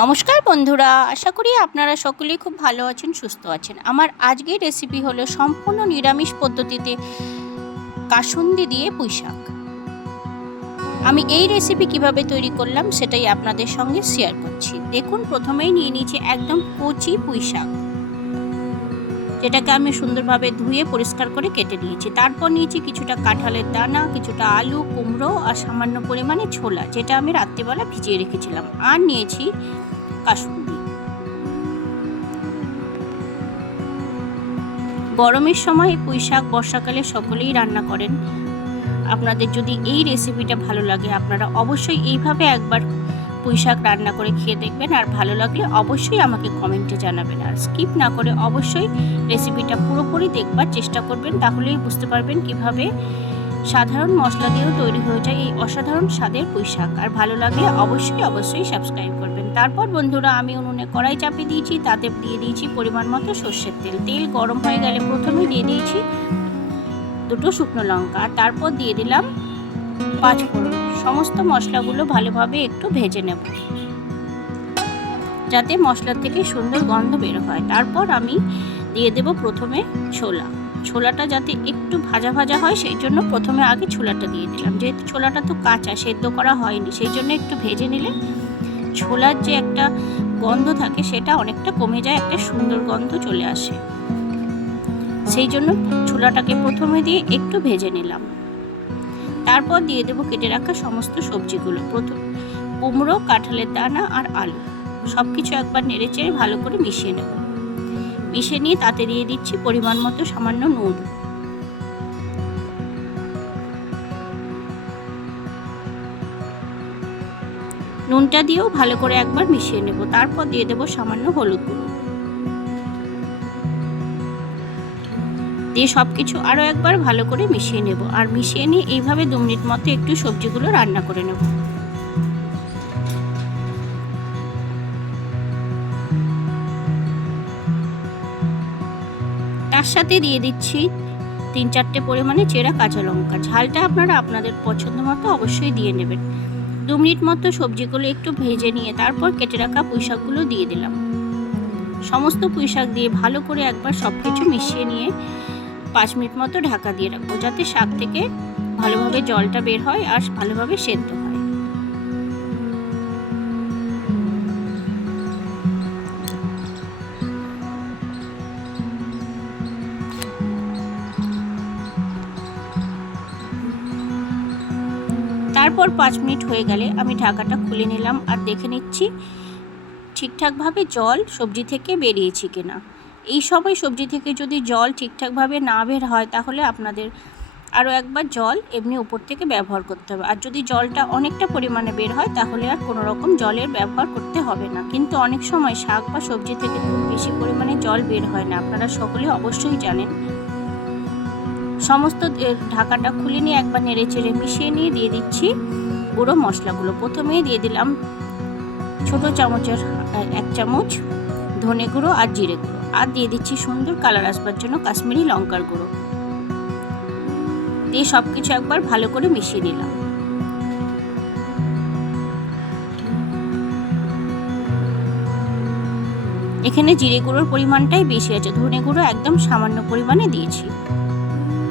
নমস্কার বন্ধুরা, আশা করি আপনারা সকলেই খুব ভালো আছেন, সুস্থ আছেন। আমার আজকের রেসিপি হলো সম্পূর্ণ নিরামিষ পদ্ধতিতে কাসুন্দি দিয়ে পুঁইশাক আমি এই রেসিপি কীভাবে তৈরি করলাম সেটাই আপনাদের সঙ্গে শেয়ার করছি। দেখুন, প্রথমেই নিয়ে নিয়েছি একদম কচি পুঁইশাক যেটাকে আমি সুন্দরভাবে ধুয়ে পরিষ্কার করে কেটে নিয়েছি। তারপর নিয়েছি কিছুটা কাঁঠালের দানা, কিছুটা আলু, কুমড়ো আর সামান্য পরিমাণে ছোলা, যেটা আমি রাত্রিবেলা ভিজিয়ে রেখেছিলাম। আর নিয়েছি কাসুন্দি গরমের সময় পুঁই শাক, বর্ষাকালে সকলেই রান্না করেন। আপনাদের যদি এই রেসিপিটা ভালো লাগে, আপনারা অবশ্যই এইভাবে একবার পুঁই শাক রান্না করে খেয়ে দেখবেন। আর ভালো লাগলে অবশ্যই আমাকে কমেন্টে জানাবেন। আর স্কিপ না করে অবশ্যই রেসিপিটা পুরোপুরি দেখবার চেষ্টা করবেন। তাহলেই বুঝতে পারবেন কীভাবে সাধারণ মশলা দিয়েও তৈরি হয়ে যায় এই অসাধারণ স্বাদের পুঁই শাক আর ভালো লাগলে অবশ্যই অবশ্যই সাবস্ক্রাইব করবেন। তারপর বন্ধুরা, আমি উনুনে কড়াই চাপিয়ে দিয়েছি, তাতে দিয়ে দিয়েছি পরিমাণ মতো সর্ষের তেল। তেল গরম হয়ে গেলে প্রথমে দিয়ে দিয়েছি দুটো শুকনো লঙ্কা। আর তারপর দিয়ে দিলাম পাঁচ ফোড়ন সমস্ত মশলাগুলো ভালোভাবে একটু ভেজে নেব। যাতে মশলার থেকে সুন্দর গন্ধ বের হয়। তারপর আমি দিয়ে দেব প্রথমে ছোলা। ছোলাটা যাতে একটু ভাজা ভাজা হয়, সেই জন্য প্রথমে আগে ছোলাটা দিয়ে দিলাম। যেহেতু ছোলাটা তো কাঁচা, সেদ্ধ করা হয়নি, সেই জন্য একটু ভেজে নিলে ছোলার যে একটা গন্ধ থাকে, সেটা অনেকটা কমে যায়, একটা সুন্দর গন্ধ চলে আসে। সেই জন্য ছোলাটাকে প্রথমে দিয়ে একটু ভেজে নিলাম। তারপর দিয়ে দেবো কেটে রাখা সমস্ত সবজিগুলো। প্রথম কুমড়ো, কাঁঠালের দানা আর আলু। সব কিছু একবার নেড়ে চেড়ে ভালো করে মিশিয়ে নেব। মিশিয়ে নিয়ে তাতে দিয়ে দিচ্ছি পরিমাণ মতো সামান্য নুন। নুনটা দিয়েও ভালো করে একবার মিশিয়ে নেব। তারপর দিয়ে দেবো সামান্য হলুদ গুঁড়ো। দিয়ে সব কিছু আরও একবার ভালো করে মিশিয়ে নেব। আর মিশিয়ে নিয়ে এইভাবে দু মিনিট মতো একটু সবজিগুলো রান্না করে নেব। তার সাথে দিয়ে দিচ্ছি তিন চারটে পরিমাণে চেরা কাঁচা লঙ্কা। ঝালটা আপনারা আপনাদের পছন্দ মতো অবশ্যই দিয়ে নেবেন। দু মিনিট মতো সবজিগুলো একটু ভেজে নিয়ে তারপর কেটে রাখা পুঁইশাকগুলো দিয়ে দিলাম। সমস্ত পুঁইশাক দিয়ে ভালো করে একবার সব কিছু মিশিয়ে নিয়ে পাঁচ মিনিট মতো ঢাকা দিয়ে রাখব, যাতে শাক থেকে ভালোভাবে জলটা বের হয় আর ভালোভাবে সেদ্ধ হয়। তারপর পাঁচ মিনিট হয়ে গেলে আমি ঢাকাটা খুলে নিলাম আর দেখে নিচ্ছি ঠিকঠাকভাবে জল সবজি থেকে বেরিয়েছি কিনা। এই সময় সবজি থেকে যদি জল ঠিকঠাকভাবে না বের হয়, তাহলে আপনাদের আরও একবার জল এমনি উপর থেকে ব্যবহার করতে হবে। আর যদি জলটা অনেকটা পরিমাণে বের হয়, তাহলে আর কোনো রকম জলের ব্যবহার করতে হবে না। কিন্তু অনেক সময় শাক বা সবজি থেকে খুব বেশি পরিমাণে জল বের হয় না। আপনারা সকলে অবশ্যই জানেন। সমস্ত ঢাকাটা খুলে নিয়ে একবার নেড়ে চেড়ে মিশিয়ে নিয়ে দিয়ে দিচ্ছি গুঁড়ো মশলাগুলো। প্রথমেই দিয়ে দিলাম ছোট চামচের এক চামচ ধনে গুঁড়ো আর জিরে গুঁড়ো। আর দিয়ে দিচ্ছি সুন্দর কালার আসবার জন্য কাশ্মীরি লঙ্কার গুঁড়ো। দিয়ে সব কিছু একবার ভালো করে মিশিয়ে নিলাম। এখানে জিরে গুঁড়োর পরিমাণটাই বেশি আছে, ধনে গুঁড়ো একদম সামান্য পরিমাণে দিয়েছি।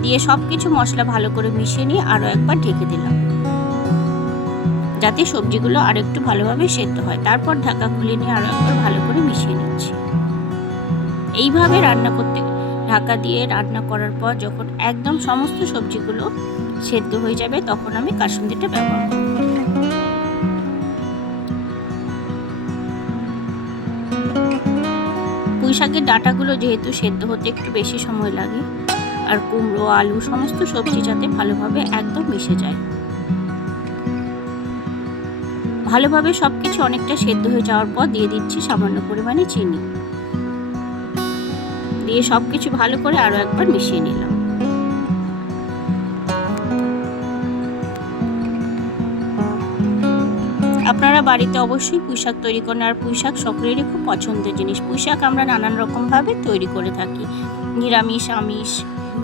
দিয়ে সব কিছু মশলা ভালো করে মিশিয়ে নিয়ে আরও একবার ঢেকে দিলাম। যাতে সবজিগুলো আরও একটু ভালোভাবে সেদ্ধ হয়। তারপর ঢাকা খুলে নিয়ে আরও একবার ভালো করে মিশিয়ে নিচ্ছি। এইভাবে রান্না করতে ঢাকা দিয়ে রান্না করার পর যখন একদম সমস্ত সবজিগুলো সেদ্ধ হয়ে যাবে, তখন আমি কাসুন্দিটা ব্যবহার করব। পুঁই শাকের ডাঁটাগুলো যেহেতু সেদ্ধ হতে একটু বেশি সময় লাগে, আর কুমড়ো, আলু, সমস্ত সবজি যাতে ভালোভাবে একদম মিশে যায়। ভালোভাবে সব কিছু অনেকটা সেদ্ধ হয়ে যাওয়ার পর দিয়ে দিচ্ছি সামান্য পরিমাণে চিনি। দিয়ে সব কিছু ভালো করে আরও একবার মিশিয়ে নিলাম। আপনারা বাড়িতে অবশ্যই পুঁইশাক তৈরি করেন, আর পুঁইশাক সকলেরই খুব পছন্দের জিনিস। পুঁইশাক আমরা নানান রকমভাবে তৈরি করে থাকি। নিরামিষ, আমিষ,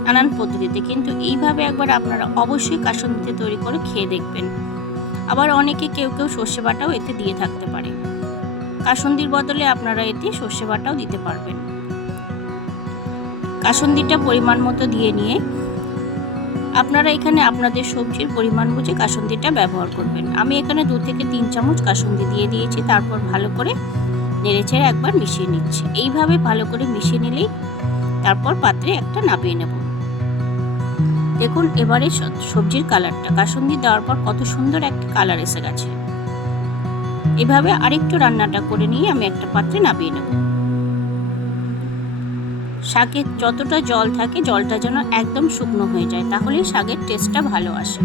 নানান পদ্ধতিতে। কিন্তু এইভাবে একবার আপনারা অবশ্যই কাসন্দিতে তৈরি করে খেয়ে দেখবেন। আবার অনেকে কেউ কেউ সর্ষে বাটাও এতে দিয়ে থাকতে পারে। কাসন্দির বদলে আপনারা এতে সর্ষে বাটাও দিতে পারবেন। কাসন্দিটা পরিমাণ মতো দিয়ে নিয়ে আপনারা এখানে আপনাদের সবজির পরিমাণ বুঝে কাসন্দিটা ব্যবহার করবেন। আমি এখানে দু থেকে তিন চামচ কাসন্দি দিয়ে দিয়েছি, তারপর ভালো করে নেড়েচেড়ে একবার মিশিয়ে নিচ্ছি। এইভাবে ভালো করে মিশিয়ে নিলেই তারপর পাত্রে একটা নামিয়ে নেব। দেখুন, এবারে সবজির কালারটা। কাসন্দি দেওয়ার পর কত সুন্দর একটা কালার এসে গেছে। এভাবে আরেকটু রান্নাটা করে নিয়ে আমি একটা পাত্রে নামিয়ে নেব। শাকের যতটা জল থাকে, জলটা যেন একদম শুকনো হয়ে যায়, তাহলেই শাকের টেস্টটা ভালো আসে।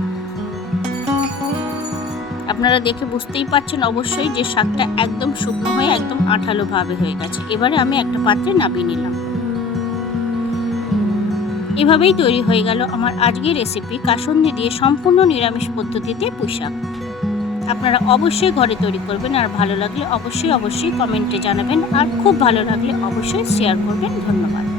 আপনারা দেখে বুঝতেই পারছেন অবশ্যই যে শাকটা একদম শুকনো হয়ে, একদম আঠালো ভাবে হয়ে গেছে। এবারে আমি একটা পাত্রে নামিয়ে নিলাম। এভাবেই তৈরি হয়ে গেল আমার আজকের রেসিপি কাসন্দি দিয়ে সম্পূর্ণ নিরামিষ পদ্ধতিতে পুঁইশাক আপনারা অবশ্যই ঘরে তৈরি করবেন আর ভালো লাগলে অবশ্যই অবশ্যই কমেন্টে জানাবেন। আর খুব ভালো লাগলে অবশ্যই শেয়ার করবেন। ধন্যবাদ।